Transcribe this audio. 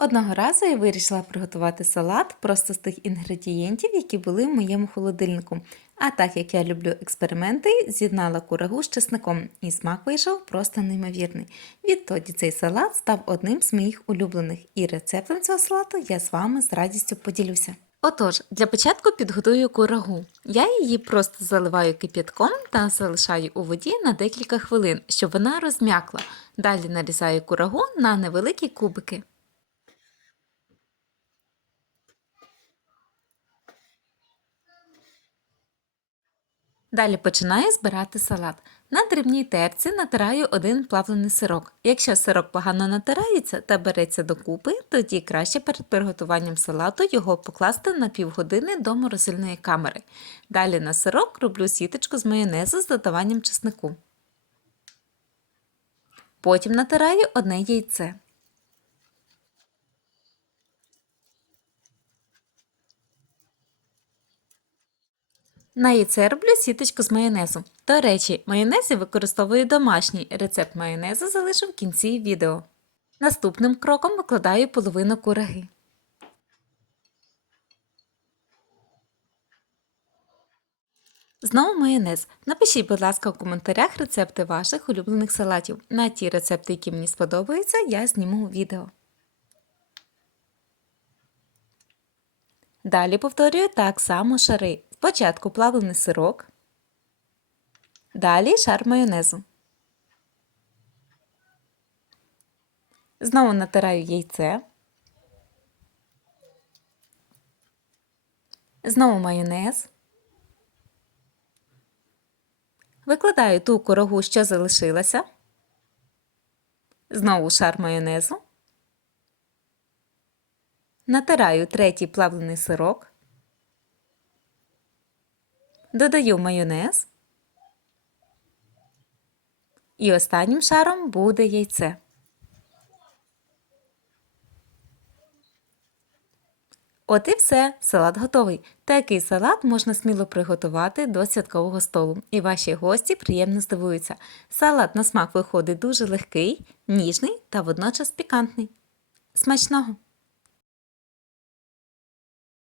Одного разу я вирішила приготувати салат просто з тих інгредієнтів, які були в моєму холодильнику. А так як я люблю експерименти, з'єднала курагу з чесником, і смак вийшов просто неймовірний. Відтоді цей салат став одним з моїх улюблених, і рецептом цього салату я з вами з радістю поділюся. Отож, для початку підготую курагу. Я її просто заливаю кип'ятком та залишаю у воді на декілька хвилин, щоб вона розм'якла. Далі нарізаю курагу на невеликі кубики. Далі починаю збирати салат. На дрібній терці натираю один плавлений сирок. Якщо сирок погано натирається та береться докупи, тоді краще перед приготуванням салату його покласти на півгодини до морозильної камери. Далі на сирок роблю сіточку з майонезу з додаванням чеснику. Потім натираю одне яйце. На яйце роблю сіточку з майонезу. До речі, майонез я використовую домашній. Рецепт майонезу залишу в кінці відео. Наступним кроком викладаю половину кураги. Знову майонез. Напишіть, будь ласка, в коментарях рецепти ваших улюблених салатів. На ті рецепти, які мені сподобаються, я зніму відео. Далі повторюю так само шари. Спочатку плавлений сирок, далі шар майонезу. Знову натираю яйце. Знову майонез. Викладаю ту корогу, що залишилася. Знову шар майонезу. Натираю третій плавлений сирок. Додаю майонез. І останнім шаром буде яйце. От і все, салат готовий. Такий салат можна сміло приготувати до святкового столу, і ваші гості приємно здивуються. Салат на смак виходить дуже легкий, ніжний та водночас пікантний. Смачного!